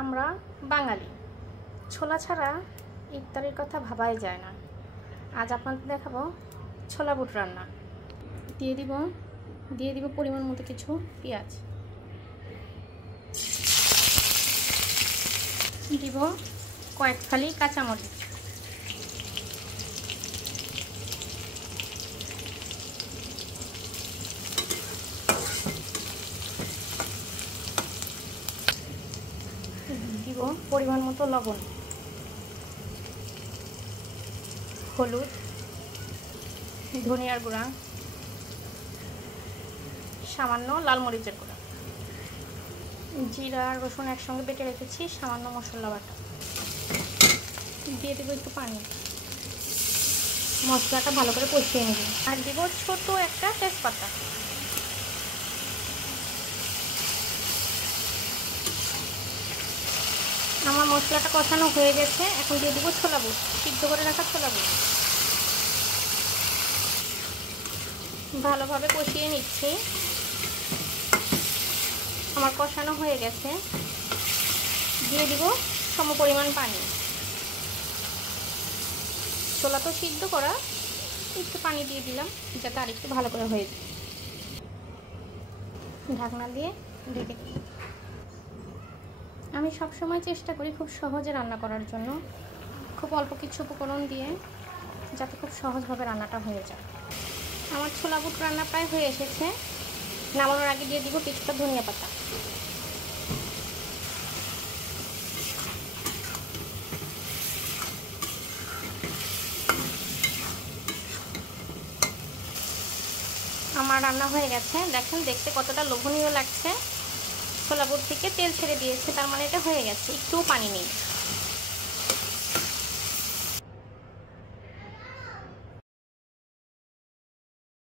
আমরা বাঙালি, ছোলা ছাড়া ইফতারির কথা ভাবাই যায় না। আজ আপনাদের দেখাবো ছোলা বুট রান্না। দিয়ে দিব পরিমাণ মতো কিছু পেঁয়াজ, দিব কয়েক ফালি কাঁচামরিচ, দিব পরিমাণ মতো লবণ, হলুদ, ধনিয়ার গুঁড়া, সামান্য লাল মরিচের গুঁড়া, জিরা আর রসুন একসঙ্গে বেটে রেখেছি, সামান্য মশলা বাটা, দিয়ে দেবো একটু পানি, মশলাটা ভালো করে কষিয়ে নেব। আর দিব ছোট একটা তেজপাতা। আমার মশলাটা কষানো হয়ে গেছে, এখন দিয়ে দেবো ছোলা বুট, সিদ্ধ করে রাখা ছোলা বুট। ভালোভাবে কষিয়ে নিচ্ছি। আমার কষানো হয়ে গেছে, দিয়ে দিব সমপরিমাণ পানি। ছোলা তো সিদ্ধ করা, একটু পানি দিয়ে দিলাম যাতে আর একটু ভালো করে হয়ে যায়। ঢাকনা দিয়ে ঢেকে দিই। আমি সবসময় চেষ্টা করি খুব সহজে রান্না করার জন্য, খুব অল্প কিছু উপকরণ দিয়ে যাতে খুব সহজভাবে রান্নাটা হয়ে যায়। আমার ছোলা বুট রান্না প্রায় হয়ে এসেছে। নামানোর আগে দিয়ে দিব কিছুটা ধনিয়া পাতা। আমার রান্না হয়ে গেছে, দেখেন দেখতে কতটা লোভনীয় লাগছে। ছোলা বুট থেকে তেল ছেড়ে দিয়েছে, তার মানে এটা হয়ে গেছে, একটুও পানি নেই।